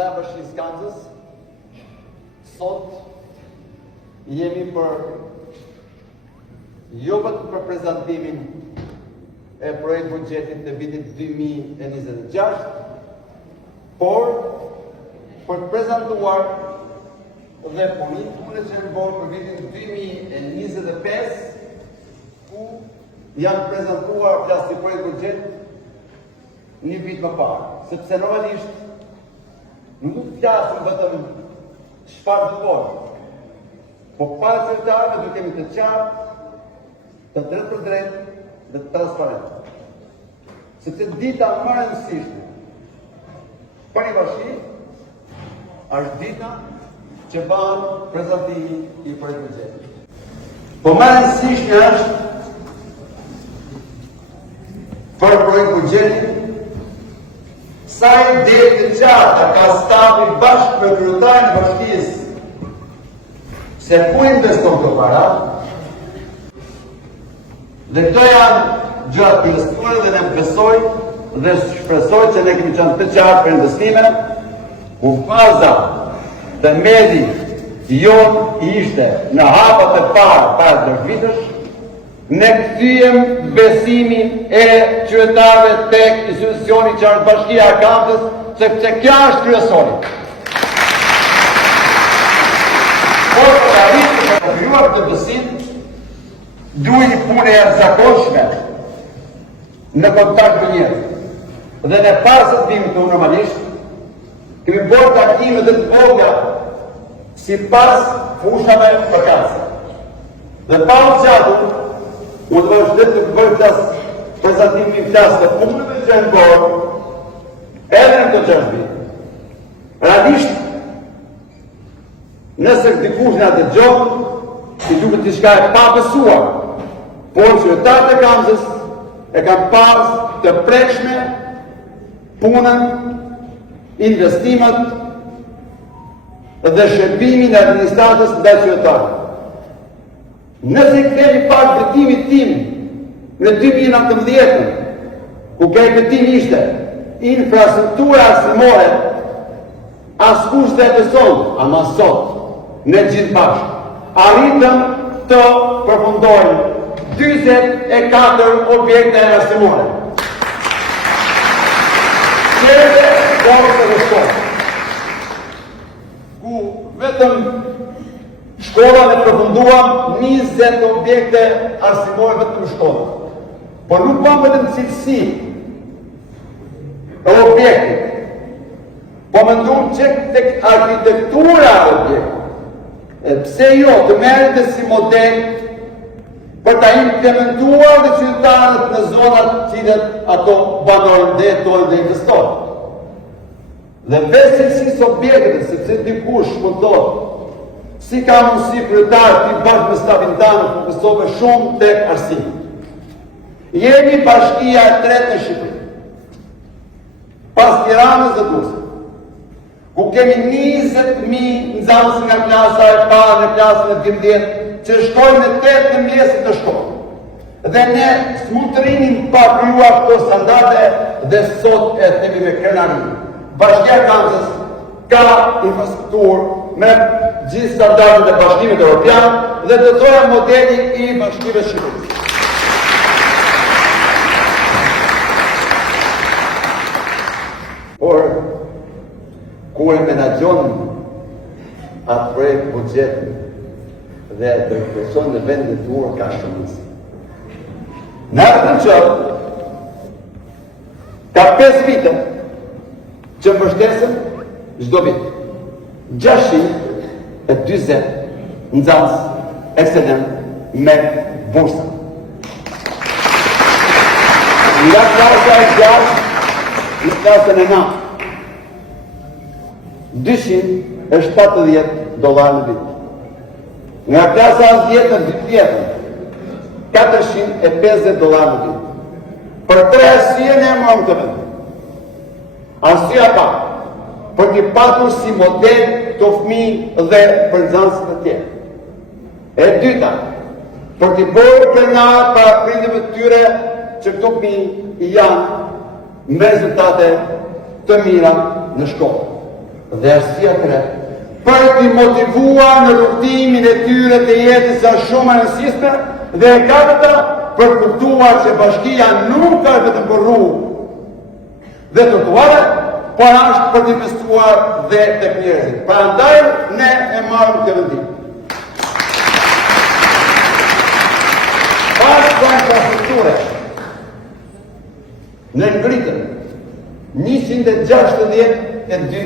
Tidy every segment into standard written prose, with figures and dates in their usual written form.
Qytetar Bashkisë Kanxës, sot jemi për jo vetëm për prezantimin e projekt buxhetit të vitit 2026, por për të prezantuar dhe politikën që në bërë për vitin 2025, ku janë prezantuar plasti projekt buxhet një vit më parë, sepse normalisht nuk do të flasim vetëm çfarë do bëjmë, po para qytetarëve do kemi të qartë, të drejtë për drejtë dhe të transparent. Sepse dita më e rëndësishme për një bashki është dita që bën prezantimi i projektit buxhetit. Po më e rëndësishme është për projekt buxhetit sa i deri të qarta ka stafi bashkë me kryetarin e bashkisë se ku investon këto para, dhe këto janë gjëra të investuara dhe ne besoj dhe shpresoj që ne kemi qenë të qartë për investime, ku faza të medi jonë ishte në hapat e para të vitësh, ne kthyem besimin e qytetarëve tek institucioni që është Bashkia e Kanxës, sepse kjo është kryesori. Por për arritur të krijuar këtë besim, duhet punë e jashtëzakonshme në kontakt me njerëz. Dhe ne pas se vim këtu normalisht, kemi bërë takime dhe të vogla sipas fushave përkatëse. Dhe pa u gjatur, u të vazhdojmë të bërë prezantimin i flasë të punëve që janë bërë, edhe në të 6 vite. Realisht, nëse dikush na dëgjon, si duket diçka e pabesuar, por qytetarët e Kanxës e kanë pas të prekshme punën, investimet dhe shërbimin e administratës ndaj qytetarëve. Nëse i kthemi pak vetimit tim në 2019, ku vetim ishte infrastruktura arsimore, askush dhe beson, ama sot, ne gjithë bashkë, arritëm të përfundojmë 24 objekte arsimore. Qeve dorës e shkollë, ku vetëm shkolla ne përfunduam 20 objekte arsimore vetëm në shkolla. Por nuk bëm vetëm cilësi e objektit, po mendojmë që tek arkitektura e objektit. Pse jo të merrete si model për ta implementuar dhe qytetarët në zonat cilët ato banojnë dhe jetojnë dhe investojnë. Dhe veç cilësisë objektet, sepse dikush mund thotë, si ka mundësi kryetar ti bashkë me stafin tanë fokusove shumë tek arsimi. Jemi bashkia e tretë në Shqipëri, pas Tiranës dhe Durrësit, ku kemi 20.000 nxënës nga klasa e parë në klasën e 12 që shkojnë në 8 mjesit të shkollë. Dhe ne s'mund të rinim pa krijuar këto standarde dhe sot e themi me krenari. Bashkia e Kanxës ka infrastrukturë me gjithë standardet e Bashkimit Evropian dhe do të thoya modeli i Bashkimit Shqipërisë. Por ku e menaxhon atë projekt buxhetin dhe të person në vendin e tuaj ka shumë. Në atë që ka 5 vite që mbështesën çdo vit 620 nxënës ekselent me bursë. Nga klasa e 6 në klasën e 9, $270 në vit. Nga klasa e 10 në 12, $450 në vit. Për 3 arsye ne morëm këtë vend. Arsyeja e parë, për të patur si model të fëmijë dhe për nxënësit të tjerë. E dyta, për të bërë krenar para prindërve të tyre që këto fëmijë janë me rezultate të mira në shkollë. Dhe arsyeja e tretë, për t'i motivuar në rrugtimin e tyre të jetës së shumë rëndësishme, dhe e katërta, për të kuptuar se bashkia nuk ka vetëm për rrugë dhe trotuare, por është për të investuar dhe tek njerëzit. Prandaj ne e marrëm këtë vendim. Pas infrastrukture, ne ngritëm 162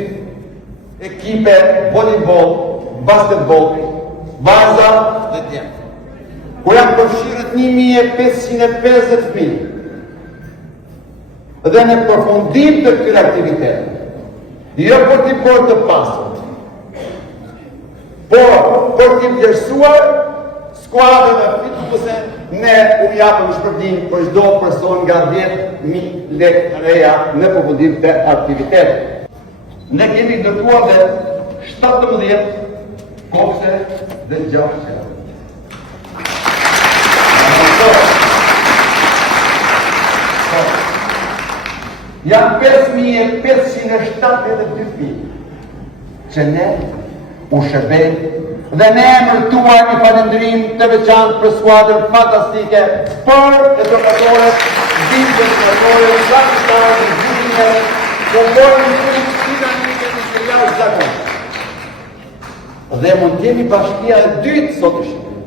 ekipe voleibol, basketbol, baza dhe tjerë. Ku janë përfshirët 1550 fëmijë. Dhe në përfundim të këtyre aktivitetit, jo për t'i bërë të pasur, por për t'i vlerësuar skuadrën e fituese, ne u japëm shpërblim për çdo person nga 10.000 lekë reja në përfundim të aktivitetit. Ne kemi dërtuar dhe 17 kopse dhe 6 qelë. Janë 5.572 fëmijë që ne u shërbejmë dhe ne emërtuar një falëndërim të veçantë për skuadrën fantastike, për edukatorët, edukatorët, praktikantët, inxhinierët, që bojnë dinamike të jashtëzakonshme. Dhe mund t'jemi bashkia e dytë sot në Shqipëri,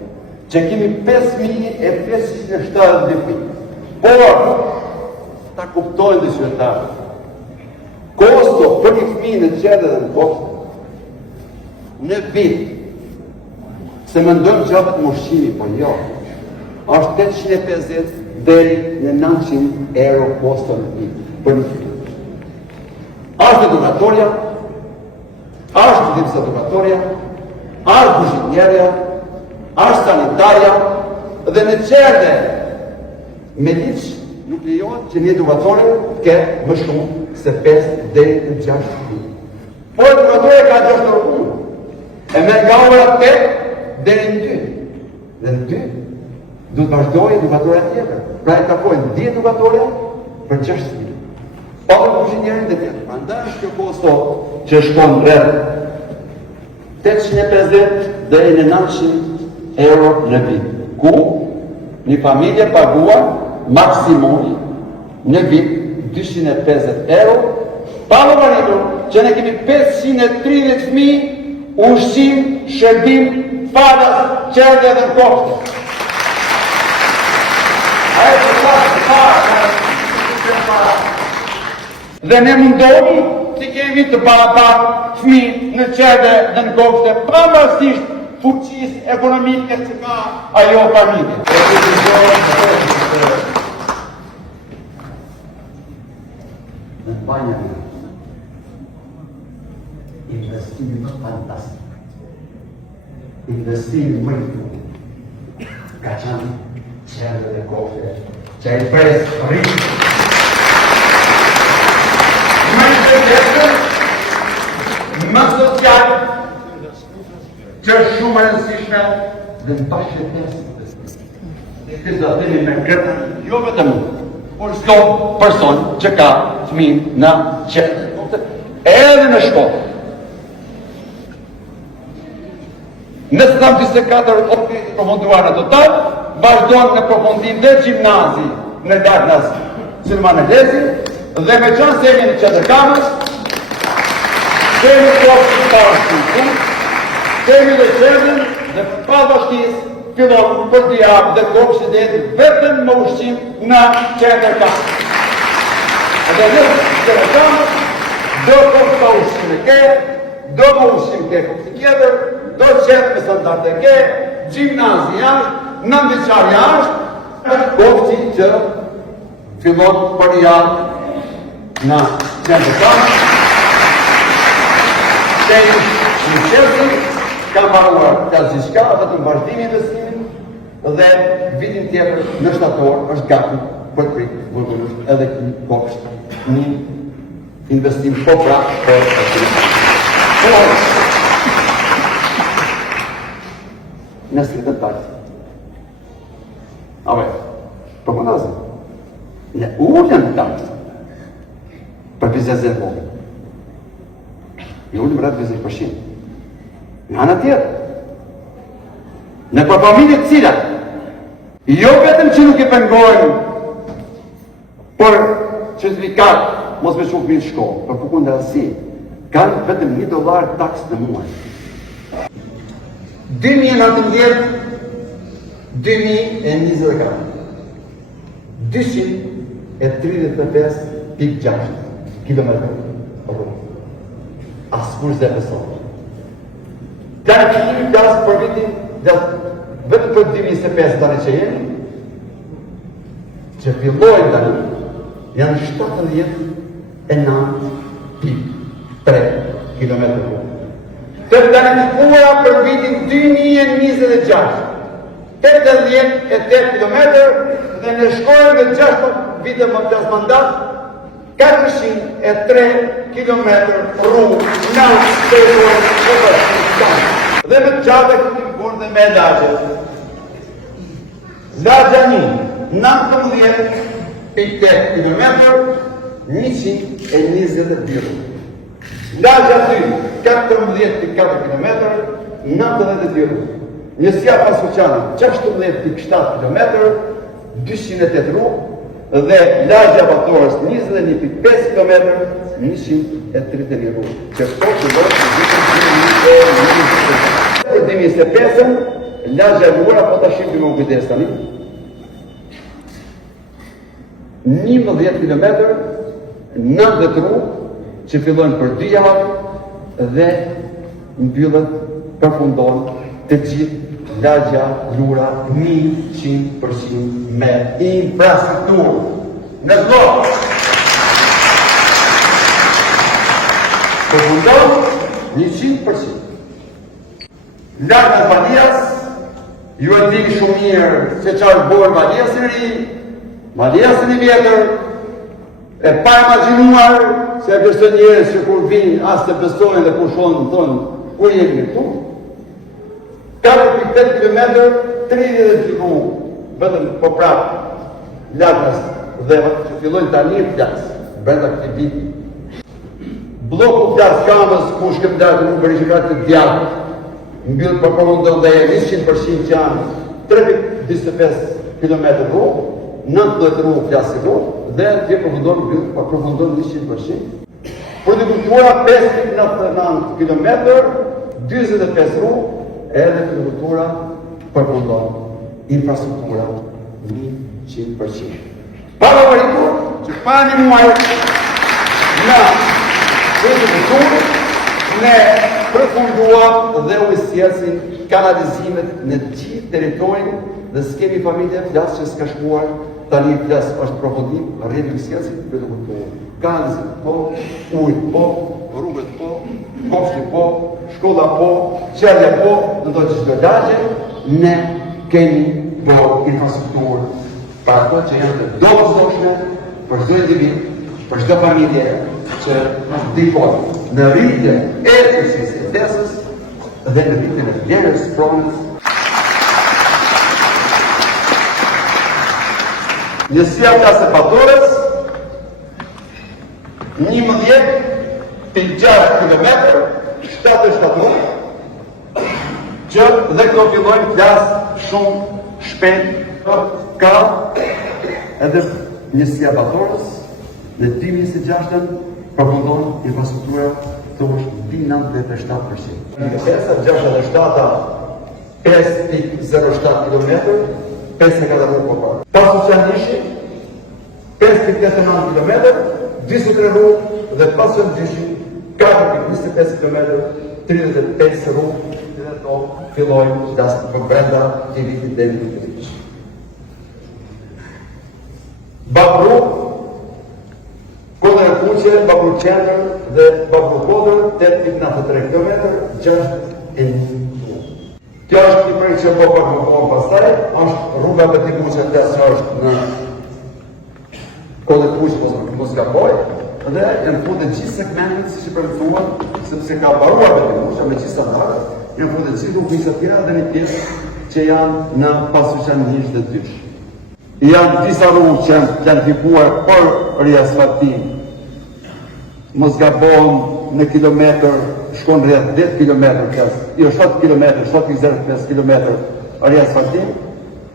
që kemi 5.572 fëmijë. Por ta kuptojnë dhe qytetarët. Kosto për një fëmijë në qendër dhe në kopshte, në vit, se mendojmë që vetëm ushqimi, po jo, është 850 deri në 900 euro kosto në vit për një fëmijë. Është edukatoria, është gjithës edukatoria, është kuzhinierja, është sanitarja, dhe në qendër me liç nuk lejohet që një edukatore të ketë më shumë se 5 deri në 6 fëmijë. Por edukatore ka 6 orë, e me nga ora 8 deri në 2. Dhe në 2 du të vazhdojë edukatore tjetër. Pra e takojnë 10 edukatore për 6 fëmijë. Pa dhe kuzhinjerin dhe tjetër. Prandaj është kjo kosto që shkon rreth 850 deri në 900 euro në vit. Ku një familje paguar maksimumi në vit 250 euro, pa logaritur që ne kemi 530 fëmijë, ushqim, shërbim, falas, qerdhe dhe në kopshte. Ajo që para. Dhe ne mundohemi që kemi të barabartë fëmijë në qerdhe dhe në kopshte, pavarësisht fuqisë ekonomike që ka ajo familje. Në banja investimin fantastik, investimin më i tuaj, ka qenë qendër dhe kopshte, që ai pres rritë. Më i vërtetë, më social, që është shumë e rëndësishme dhe në bashkëtesë. Këtë do themi me këtë, jo vetëm por çdo person që ka fëmijë në qendër, edhe në shkollë. Në 74 orë përfunduar në total, vazhdojnë në përfundim dhe gjimnazi në Darnas Silman e Lezi, dhe me qënë se jemi në qendër Kamës, kemi kopshtin të parë, kemi dhe qendrën dhe pa vështirësi fillon për të japë dhe kopshti dhe vetëm më ushqim në qendër Kamës. Dhe në qendër Kamës, do kopshta ushqim e ke, do më ushqim ke kopshti tjetër, do qendër me standarde ke, gjimnazi jashtë, nëndëqar jashtë, kopshti që fillon për japë në qendër Kamës. Kemi në qendër, ka marruar ka gjithçka, vetëm vazhdimi i investimit dhe vitin tjetër në shtator është gati për të pritur vërtetë edhe ky kopsht. Një investim po prap për nësë të takë. Për mënazë, në ullën takë për biznes e vogël. i ullim rreth 20%. Në anë tjetër, në për familjet cilat, jo vetëm që nuk i pengojnë për certifikat mos me shumë në shkollë, për përkun dhe rësi, kanë vetëm $1 taks në muaj. 2019-2024 235.6 km rrugë. Askush dhe beson. Kanë kemi plasë për vitin, vetëm për 2025 tani që jemi, që fillojnë tani, janë 79.3 km rrugë. Të planifikuara për vitin 2026, 88 km dhe në shkojnë në 6 vite më plas mandat, 403 km rrugë në territorin shqiptar. Dhe me qatë e këtë burë dhe me lagjet. Lagja 1, 19.8 km, 122 rrugë. Lagja 2, 14.4 km, 92 rrugë. Njësia Pasuqana, 16.7 km, 208 rrugë, dhe lagja Batorës, 21.5 km, 131 rrugë. Që po që do të për 2025, lagja Lura, po të shqipë më kujdes tani, 11 km, 90 rrugë, që fillojnë për 2 javë dhe mbyllët përfundon të gjithë lagja Lura 100% me infrastrukturë. Në zlokë! Përfundon 100%. Lagja Malias, ju e dini shumë mirë se qarë bërë Maliasin e ri, Maliasin e vjetër, e pa imaginuar se e besoj njerëz që kur vinë as të besojnë dhe kur shohin thonë ku jemi këtu. 4.8 km, 30 rrugë, vetëm po prapë lagjas dhe që fillojnë tani flas brenda këtij viti. Bloku flas Kamës, ku shkëmbëtar nuk bëri që të djathtë, mbyll për përfundon dhe 100% që janë 3.25 km rrugë, 90 rrugë flasin rrugë, dhe tje përfundon 100%. Produktura 5.99 km, 25 rrugë, edhe produktura përfundon infrastruktura 100%. Paravaritur që pa një muaj në infrastrukturë, ne përfunduam dhe u sjellsin kanalizimet në gjithë territorin dhe s'kemi familje flas që s'ka shkuar, tani flas është përfundim, rrjedhë u sjellsin për të kuptuar. Kanalizim po, ujë po, rrugët po, kofshi po, shkolla po, qerja po, në do që çdo lagje, ne kemi po infrastrukturë për ato që janë të dobëzshme për çdo individ, për çdo familje që ndihmon në rritjen e fuqisë së fesës dhe në rritjen e vlerës pronës. Njësia Plasë Batorës, 11.6 km, 77 rrugë, që dhe këto fillojnë flasë shumë shpejt, ka edhe njësia Batorës, në 2026 përfundon infrastruktura thosh 97%. Në 5.07 km, 54 rrugë po parë. Pasuqanishi, 5.89 km, 23 rrugë dhe Pasuqanishi, 4.25 km, 35 rrugë, dhe to fillojnë dasë për brenda të vitit dhe në të vitit. Babru, Kodër e Kuqe, Babru Qendër dhe Babru Kodër, 8.93 km, 6.1 rrugë. Kjo është një prej që po pak më kohën pastaj, është rruga Beti Kuqe që është në Kodër Kuqe, mos ka boj, dhe janë futet gjithë segmentet si që përëtuan, sepse ka baruar Beti Kuqe me gjithë sandarët, janë futet gjithë rrugë tjera dhe një pjesë që janë në Pasuqanish dhe Dysh. Janë disa rrugë që janë planifikuar për riasfaltim. Mos gabon në kilometër shkon rreth 10 km, jo 7 km, 7-25 km rreth asfaltim,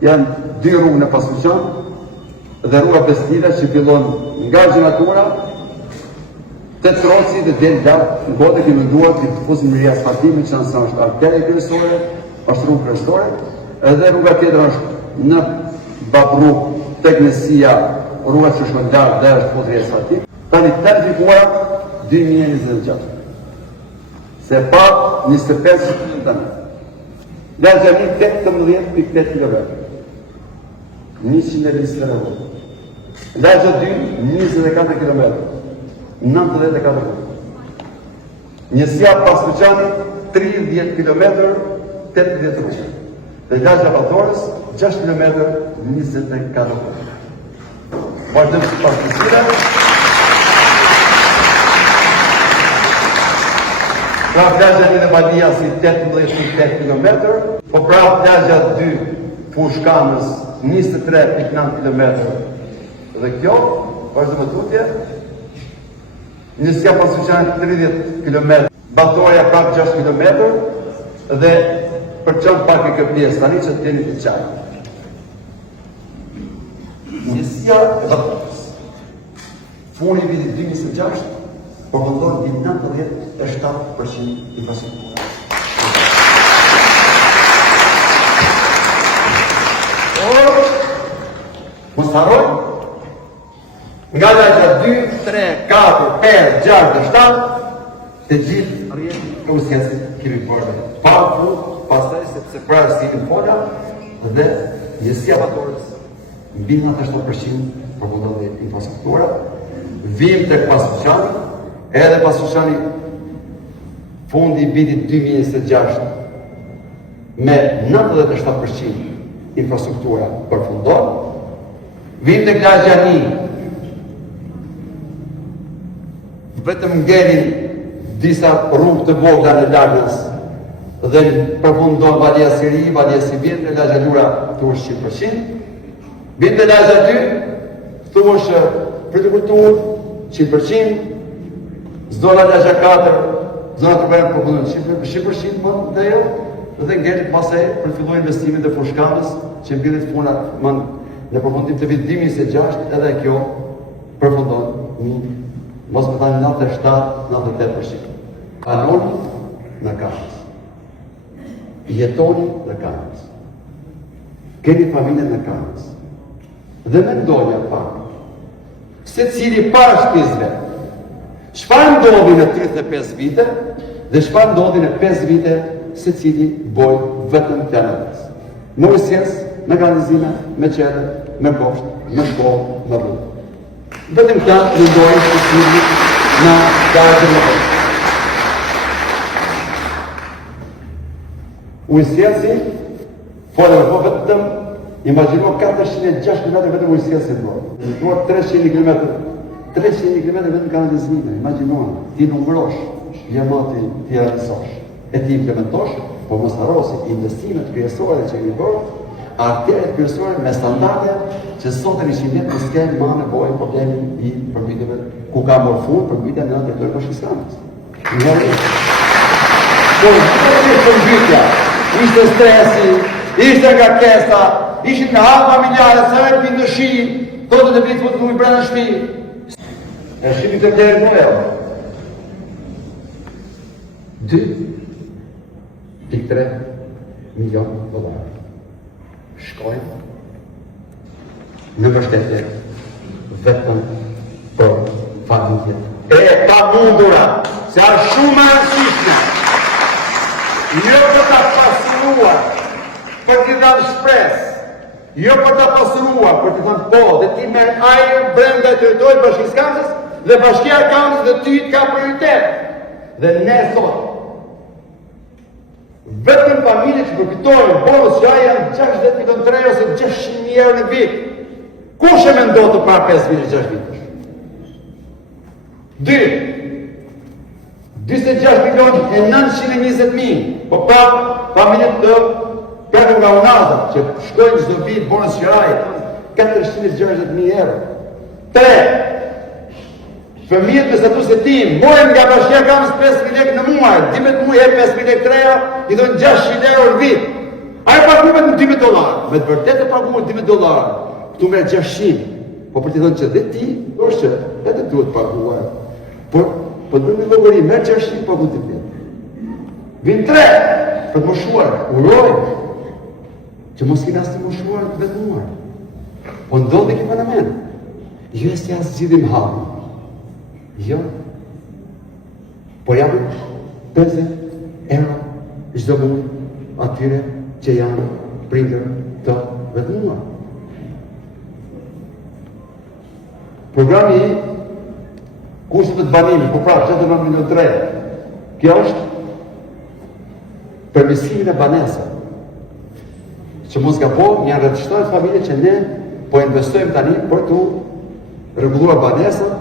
janë 2 rrugë në Paskuqan dhe rruga Bestida që fillon nga Gjenatura te Troci dhe del lartë në botë që menduar të fusim në rreth asfaltimit që është arteri kryesore, është rrugë kryesore, edhe rruga tjetër është në Babruk tek Nesia, rruga që shkon lartë dhe është futur rreth asfaltimit. Tani planifikua 2026. Se pa 25 km. Lagja 18.8 km. 120 km. Lagja 2, 24 km. 94 km. Njësia Paskuqani, 30 km, 80 rrugë. Dhe lagja Batorës, 6 km, 24 km. Vazhdojmë si pas kësira. Pra plagja 1 e Balia si 18.8 km, po pra plagja 2 Fushkanës 23.9 km. Dhe kjo, vazhdojmë tutje, Njësia Paskuqani 30 km, Batoria prap 6 km, dhe për qënë pak e kjo pjesë, tani që të tjeni të qajë. Njësia e Batorës, funi viti 2026, përfundon një 97% infrastruktura. Mos harroj, nga lagja 2, 3, 4, 5, 6 dhe 7, të gjithë rrjetin e usjensit kemi bërë. Paku, pastaj sepse prarë si në fola, dhe Njësia Batorës, mbi 97% përfundon dhe infrastruktura, vim të Paskuqani, edhe Paskuqani fundi i vitit 2026 me 97% infrastruktura përfundon, vim të lagja 1, vetëm ngelin disa rrugë të vogla në lagnës dhe përfundon Valia Siri, Valia Sibir në lagja Lura thuash 100%, vim të lagja 2, thuash frutikulturë 100%, zona lagja 4, zona të përën përfundon 100% dhe jo, dhe ngelit pasaj për fillu investimin dhe Fushkanës që mbillit funa në përfundim të vitit 2026 edhe kjo përfundon mos më thani 97-98%. Anoni në Kanës. Jetoni në Kanës. Keni familjen në Kanës. Dhe mendonja pak, se cili para shtëpisëve, çfarë ndodhi në 35 vite dhe çfarë ndodhi në 5 vite se cili boj vetëm planetës. Me usjes, me kanalizime, me qede, me kosht, me shkollë, me rrugë. Vetëm ta ndojnë të cili në kajtë në rrugë. Ujësjesi, folë në po vetëm, imagino 406 km vetëm ujësjesi në rrugë. Në 300 km vetëm kanalizime, imagino, ti numërosh, jemati ti realizosh, e ti implementosh, po mos harrosi investimet kryesore që kemi bërë, arteret kryesore me standarde që sot e 100 vjet nuk kemi më nevojë problemi i përmbytjeve ku ka morfur përmbytja në territorin bashkiskanës. Po, përmbytja, ishte stresi, ishte ngarkesa, ishin në hap familjare, sa vetë vinë në shi, thotë të vitë futë në brenda shtëpi. E shqipit të vlerë në e. 2.3 milion dollar. Shkojnë në mbështetje vetëm për familjet e pamundura, se është shumë e rëndësishme. Jo për ta pasuruar, për t'i dhënë shpresë, jo për ta pasuruar, për t'i thënë po, dhe ti merr ajër brenda territorit bashkiskanës dhe bashkia e Kanës dhe ty ka prioritet. Dhe ne sot vetëm familje që përfitojnë bonus që janë 63 ose 600.000 euro në vit. Kush e mendon të para 5 vite, 6 vitesh? 2. 26.920.000. Po pra familjet të preku nga UNAZA që shkojnë çdo vit bonus që janë 460.000 euro. 3. Fëmijët me status e tim, mojnë nga bashkia Kamës 5.000 lekë në muaj, 12 muaj e 5.000 lekë treja, i dhënë 600 euro në vit. A e pagumet në $12. Me të vërtet e pagumet $12. Këtu me 600. Po për t'i thënë që dhe ti, është që edhe duhet paguar. Por të me logëri, me 600 pagu të vjetë. Vinë 3, për të moshuar, uroj, që mos kina së të moshuar të vetëmuar. Po ndodhë dhe ki fenomen. Jo e si asë zhidim halë. Jo. Po jam 50 euro çdo muaj atyre që janë prindër të vetëmuar. Programi i kushtet të banimit, po pra, që të në milion 3. Kjo është përmirësimin e banesave. Që mos gapo, janë rrethshtojnë familje që ne po investojmë tani për të rregulluar banesat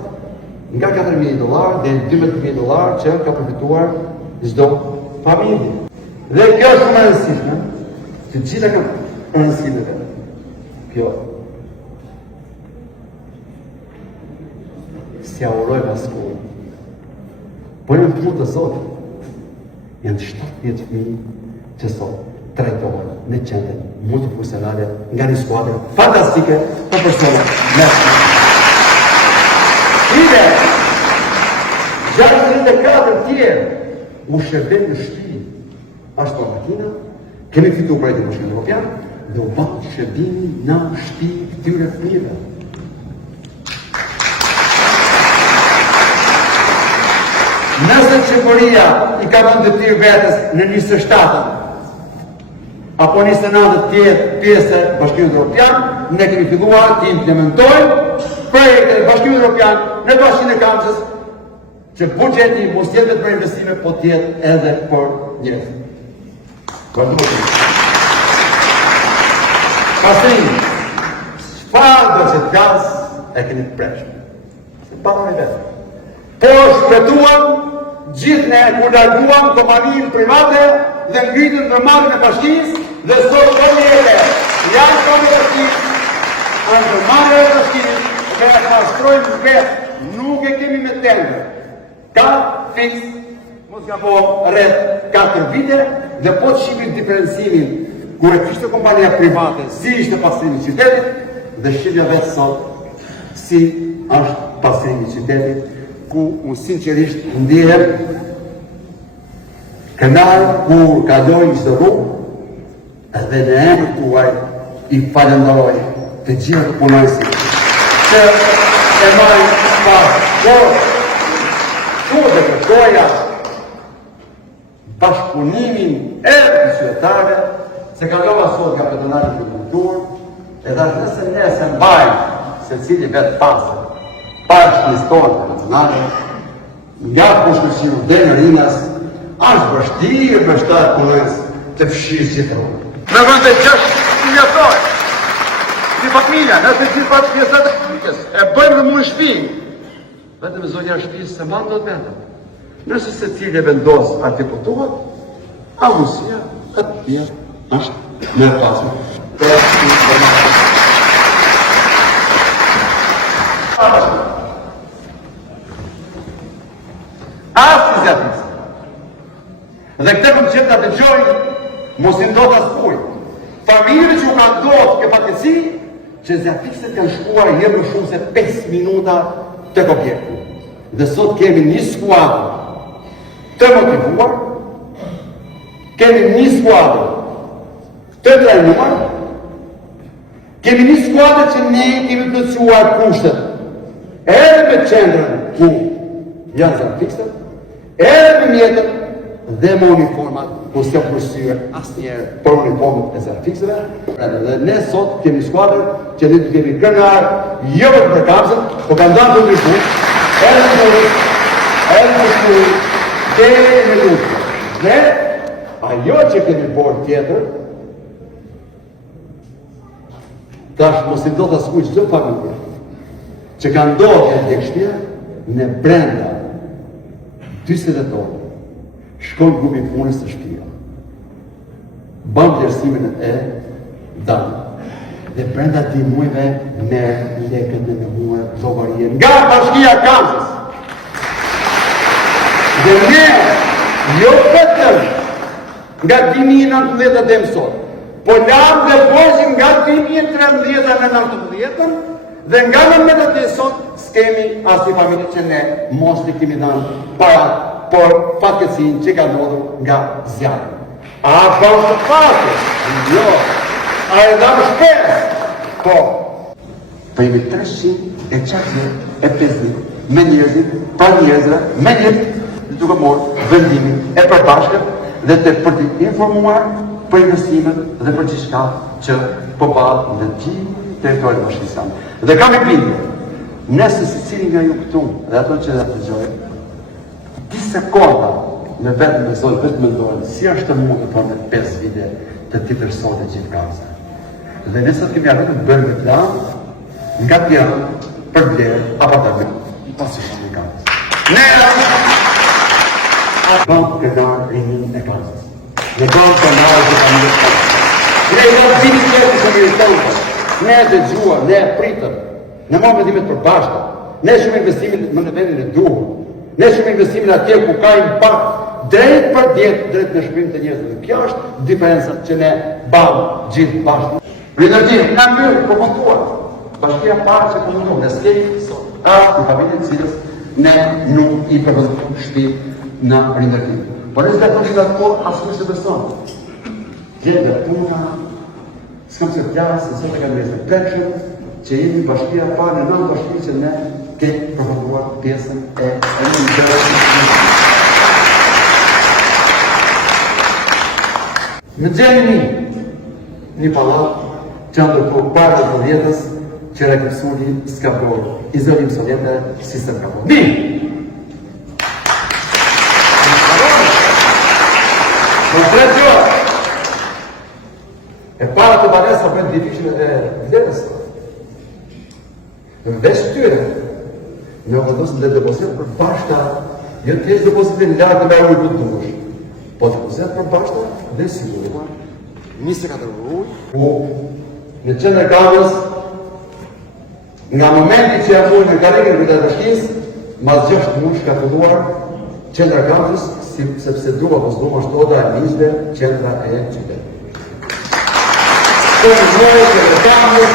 nga $4.000 dhe $12.000 që ka përfituar çdo familje. Dhe kjo është shumë e rëndësishme, të gjitha kanë rëndësinë e vetë. Kjo. Si aurojmë askull. Po në punë të Zotit, janë 70.000 që sot trajtohen në qendër multifunksionale nga një skuadër fantastike të persona me ide 64 tjerë u shërben në shtëpi. Ashtë për makina, kemi fitu për e të Bashkimin Evropian, dhe u banë shërbimi në shtëpi këtyre fëmijëve. Nëse qeveria i ka vënë detyrë vetes në 27-ën, apo 29 të jetë pjesë e Bashkimit Evropian, ne kemi filluar të implementojmë projekte e Bashkimit Evropian në Bashkinë e Kamës, që buxheti mos jetë për investime, po të jetë edhe për njerëz. Pasi, çfarë do të thotë e keni të preshme. Se pa më vetë. Po shpëtuam gjithë ne ku larguam kompaninë private dhe ngritën ndërmarrjen e bashkisë dhe sot komite janë komite ndërmarrja e bashkisë dhe e pastrojmë vetë, nuk e kemi me tender. Ka fiks, mos gapo rreth 4 vite dhe po të shihim diferencimin kur e kishte kompania private, si ishte pastrimi i qytetit dhe shihja vetë sot si është pastrimi i qytetit, ku unë sinqerisht ndihem kënaqur kur kaloj çdo rrugë edhe në emër tuaj i falenderoj të gjithë të punonësit që e marrin pas kohë dhe kërkoja bashkëpunimin e qytetarëve se kalova sot nga pedonazhi të kulturë edhe nëse ne se mbajmë secili vetë pasë bashkënis tonë të nacionale, nga Kushkëllqyru dhe në Rinas, është vështirë me 7 punës të fshirë gjithë rrugë. Në vend e 6 mjaftojë, si familja, nëse gjithë patë pjesët e publikës, e bëjmë dhe mund shpinë, vetëm zonja shpijës se mandë do të vendëm. Nëse se cilë e vendosë artikutuat, a mundësia, atë tjerë është me pasë. Asë i zjatisë. Dhe këte për qëtë të dëgjojnë, mos i ndodhë asë kuj. Familje që u ka ndodhë ke fatësi, që zjatisët kanë shkuar jemë në shumë se 5 minuta të objektu. Dhe sot kemi një skuadër të motivuar, kemi një skuadër të trajnuar, kemi një skuadër që ne kemi plotësuar kushtet, edhe me qendrën ku janë zjatisët, edhe me mjetën dhe me uniformat, ku s'ka përsyrë asnjëherë për uniformat e zjatisëve. Dhe ne sot kemi skuadër që ne të kemi krenar, jo vetëm për Kamsën, po ka ndarë të ndryshme, edhe në Durrës, edhe në Shkull, dhe në Lutje. Dhe ajo që kemi bërë tjetër, tash mos i ndodh askuj çdo familje që ka ndodhur në Lëkshtia në brenda 40 orë, shkon grupi punës të shtëpia. Ban vlerësimin e danë. Dhe brenda 2 muajve merr lekët e nënmuar llogarie nga Bashkia Kamës. Dhe ne, jo vetëm nga 2019 dhe mësot, po lamë dhe bojshim nga 2013 dhe 2019 dhe nga 19 dhe sot s'kemi as një familje që ne mos të kemi dhanë para, por fatkeqësinë që ka ndodhur nga zjarri. A bëmë të fatë? Jo. A e dhamë shpes? Po. Po jemi 350 me njerëzit, pa njerëzve, me njerëzit, duke morë vendimin e përbashkët dhe për të informuar për investimet dhe për çka që po bëhet në gjithë territorin bashkistan. Dhe kam e bindje, nëse secili nga ju këtu dhe ato që na dëgjojnë, disa sekonda me vetë mendojnë si është mund të thonë 5 vite të ti persone gjithë Gaza. Dhe nëse kemi arritur të bëjmë plan nga Tirana për blerë apartament pas shumë në Gaza. Ne bëmë kënar rinin e Gazës. Ne bëmë kënar të familjes tonë. Ne bëmë vini të familjes tonë. Ne e dëgjuar, ne e pritëm. Ne më vendimet përbashkëta. Ne shumë investimin në vendin e duhur. Ne shumë investimin atje ku ka impakt drejt për drejt në shprim të njerëzve. Kjo është diferenca që ne bëmë gjithë bashkë. Rinërgjim, nga mërë, përpuntuar. Bashkia parë që përpuntuar, në skejtë, është në familjen cilës ne nuk i përpuntuar shtip në rinërgjim. Por nësë dhe të gjithë asë kështë të besonë. Gjithë dhe puna, s'kam se plasë, nëse të kam resë të prekshëm, që jemi bashkia parë në nënë bashkia që ne ke përpuntuar pjesën e rinërgjim. Në gjeni një palat që ndërpo parë të vjetës që rekëpsuri skapëror, izolim sovjetë, sistem kapëror. Di! Në 3 gjore, e para të banesa për edificin e vletës. Në vesh tyre, në këndosën dhe depozitë për bashkëta, jo t'jesh depozitin lartë me ujë për dush, po depozitë për bashkëta dhe sigurita. 24 ujë, në qendër Gazës, nga momenti që janë në karikën për të dëshkisë, mas 6 muaj ka filluar qendra Gazës, sepse duha po s'duha shtoda e nizve qendra e qytetit. Në mëjë që në Gazës,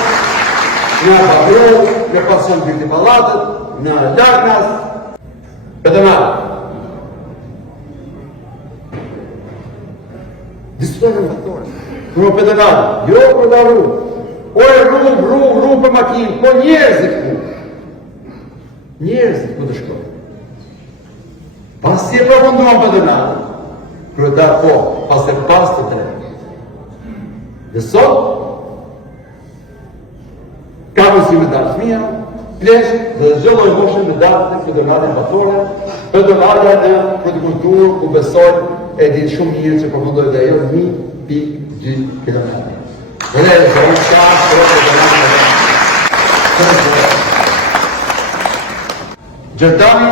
në Bagru, në pasion për të palatët, në Larknas, Pedenar. Diskutojnë në faktore. Në Pedenar, jo për da rrugë. Ore rrugë për makinë, po njerëzit ku. Njerëzit ku të shkojnë. Pas si e përfunduan Pedenar, kryetar po, pas e pas të drejtë. Dhe sot, ka mësi me dalë fëmija, plesh dhe zhëlloj moshën me dalë të Pedenarin batore, Pedenarin në frutikulturë ku besoj e ditë shumë mirë që përfundoj dhe jo 1.2 km. Dhe dhe zhëlloj shkashë, Gjerdani,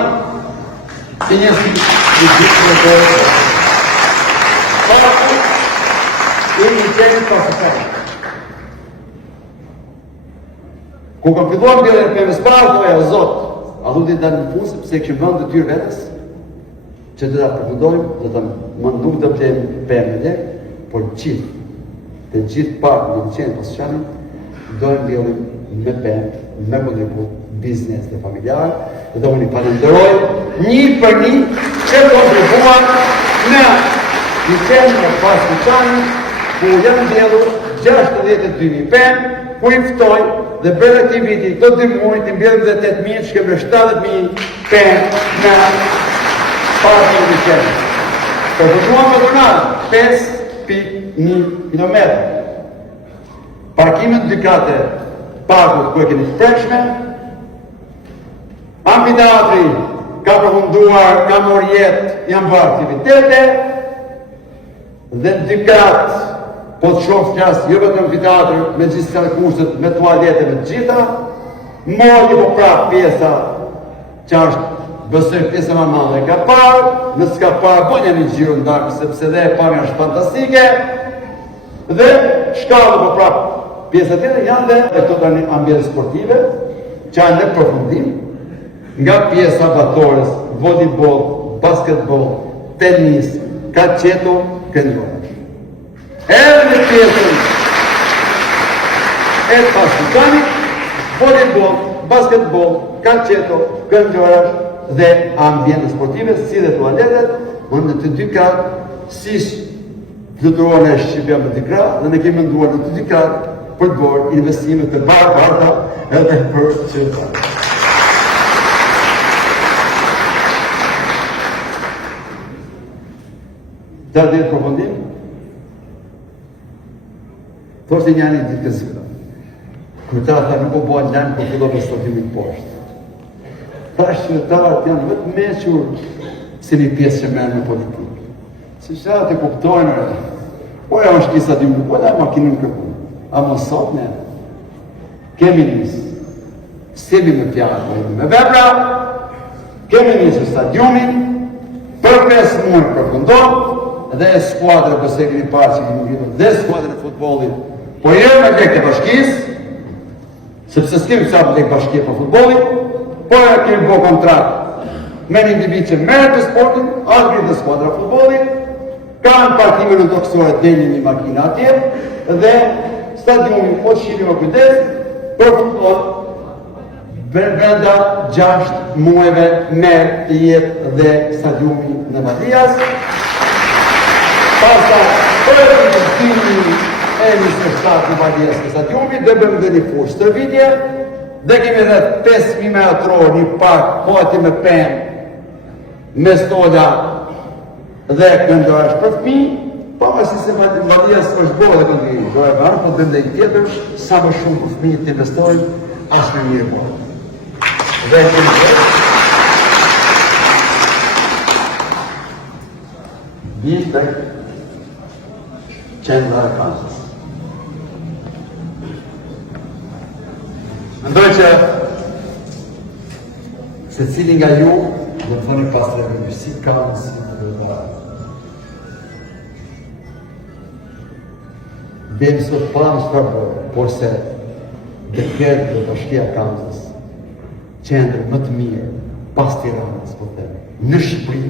i njësi i gjithë në dojë. Pasë, i një qenit pasësajnë. Ku kam filluar në bjellën për mesparë, doja o Zotë, a du t'i da në fusë, pëse kështë vënd të tyrë vetës, që të da përfundojmë, dhe të mënduk të pëtejmë për me dhe, por gjithë, të gjithë parë në qenë pasësajnë, dojmë bjellën me pëmë, me kontribut, biznes dhe familjar, dhe unë i falenderoj një për një që kontribuar në një qenë në pasë të qanë, ku janë bjellur 62.000 pëmë, ku i ftoj dhe bërë aktiviti të dimujt, i mbjellëm dhe 8.000, që kemë 70.000 pëmë në pasë të qenë. Për të shumë më donarë, 5.1 km. Parkimet dykate parkut ku e keni të prekshme, amfiteatri ka përfunduar, ka mor jetë, janë bërë aktivitete, dhe dykat, po të shumë flasë, jo vetë amfiteatri, me gjithë të kushtet, me tualete, me gjitha, mor një po prapë pjesa, që është bësër pjesa më madhe ka parë, në s'ka parë, po një një gjirë ndarë, sepse dhe e parë është fantastike, dhe shkallë po prapë. Pjesët tjere janë dhe këto të një ambjente sportive, që janë në përfundim, nga pjesa batores, volleyball, basketbol, tenis, calcetto, këndore. Edhe në pjesën e pasukanit, voleibol, basketbol, calcetto, këndore dhe ambiente sportive, si dhe tualetet, më në të dy kratë, si fluturuar në Shqipja më dy kratë, dhe ne kemi menduar në të dy kratë për të bërë investime të barabarta edhe për qytetarët. Dar de përfundim, thoshte njëri ditë kësira. Kryetar tha nuk po bëhen lënë për fillon sportimin poshtë. Tash qytetarët janë vetëm mequr si një pjesë që merr në politikë. Si sa të kuptojnë, po ja është kisa dy po da makinën këtu. A mos sot ne kemi nisë, semi me fjalë, me vepra, kemi nisë stadiumin, për 5 muaj përfundon, dhe skuadrë përse e këni parë që këni ngritur, dhe skuadrë e futbolit, po jemi me lek të bashkisë, sepse s'kemi sa lek bashkje për futbolit, po e kemi bo kontratë me një individ që merë të sportin, asë dhe skuadrë e futbolit, kanë partime në toksore deli një makina atje, dhe stadiumi po shqiri më kujdes, për futbol, brenda 6 muajve merë të jetë dhe stadiumi në Matias. Pasta, për të timi e një shtatë në Matias në stadiumi, dhe bëmë dhe një fushë të vitje, dhe kemi dhe 5.000 metror, një pak, po ati me penë, me stola dhe këndorash për fëmi, pa si se Matias është bërë dhe këndiri, do e varë, po dhe i tjetër, sa më shumë për fëmi të investojnë, asë në një bërë. Dhe kemi bërë. Bishtë qendra e Kansas. Mendoj që se cili nga ju do të thënë pas të revë si kanë si të dërëtarë. Bëjmë sot planë që të bërë, por se dekret dhe bashkia Kansas, qendrë më të mirë, pas Tiranës, po të në Shqipëri,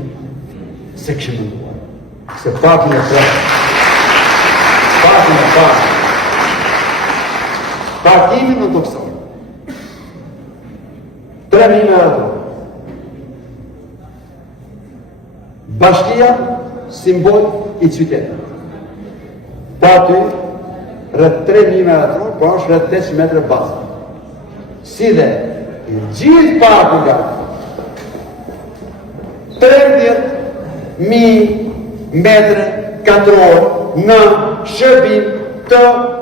se kështë mënduar. Se pakin e tretë, partimin në toksor, 3.000 euro. Bashkia, simbol i qytetit. Pa aty, rrët 3.000 euro, po është rrët 800 metre bazë. Si dhe, i gjithë pakuga, 30.000 metre katror në shërbim të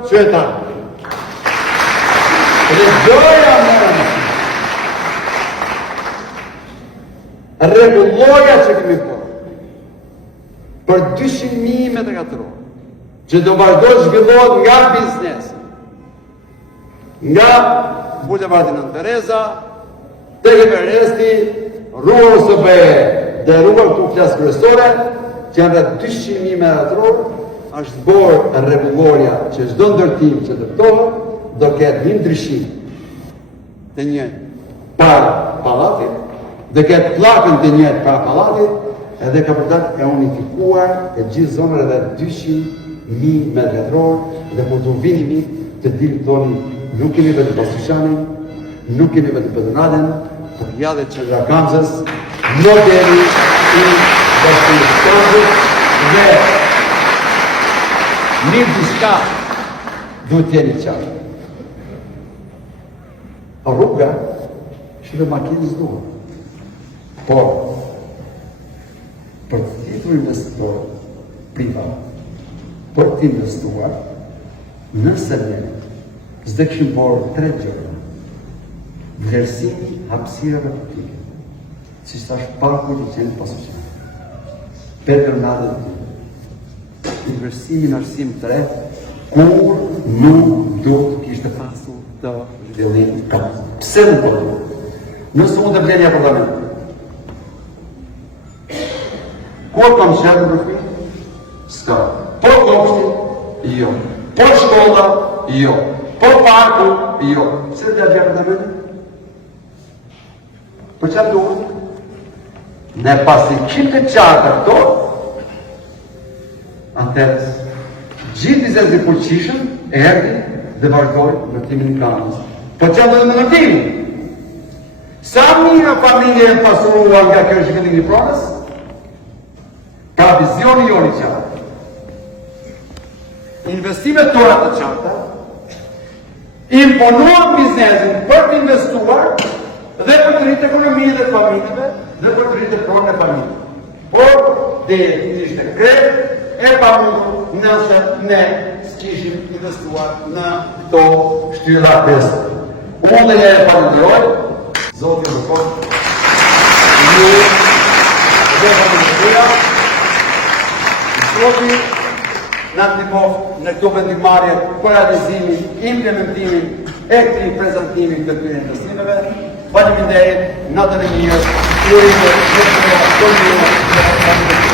qytetarëve. Dhe doja më rregulloja që kemi bërë për 200.000 metra katror, që do vazhdo zhvillohet nga biznes, nga bulevardi Nën Tereza, tek Everesti, rruga USB dhe rruga këtu flasë kryesore, që janë rreth 200.000 metra katror, është bërë rregulloria që çdo ndërtim që ndërtohet do ketë një ndryshim të njëjtë para pallatit, dhe ketë pllakën të njëjtë para pallatit, edhe ka përdat e unifikuar e gjithë zonën edhe 200.000 metra katror, dhe mund të vini të dilë toni, nuk kemi vetë Pasushanin, nuk kemi vetë Pedonalen, por ja dhe qendra Kansas, modeli i bashkisë Kansas, dhe një diçka duhet t'jeni qartë. Rruga, shqipe makinës duhet. Por, për të investor privat, për të investuar, nëse ne, s'de këshim bërë 3 gjëra. Vlerësimi hapësirave publike, si shtash parku të qenë Pasushanin. Petër Nadë të universimi në arsim të re, kur nuk do të kishte pasur të zhvillim Kansas. Pse nuk do? Nësë mund të blenja parlament. Kur kam qenë për fmi? Ska. Po kopshti? Jo. Po shkolla? Jo. Po parku? Jo. Pse të blenja parlament? Për qatë duhet? Ne pasi qimë të qartë këto, atët gjithë i zezë i fuqishëm erdi dhe vazhdoj në timin kanës. Po që dhe në timin? Sa mira familje e pasuruar nga kjo shkëllim i pronës? Ka vizioni jo një qartë. Investimet tona të qarta, imponuar biznesin për të investuar dhe për të rritë ekonominë dhe familjeve dhe për të rritë pronën e familjeve. Por, dhe ishte kret e pamundur nëse ne s'kishim investuar në këto shtylla pesë. Unë dhe e falenderoj, Zotë e Rëfot, ju dhe familjeria, Zotë në ndihmof në këto vendimmarrje për realizimin, implementimin e këtij prezantimi të këtyre investimeve. Faleminderit, natën e mirë, ju uroj të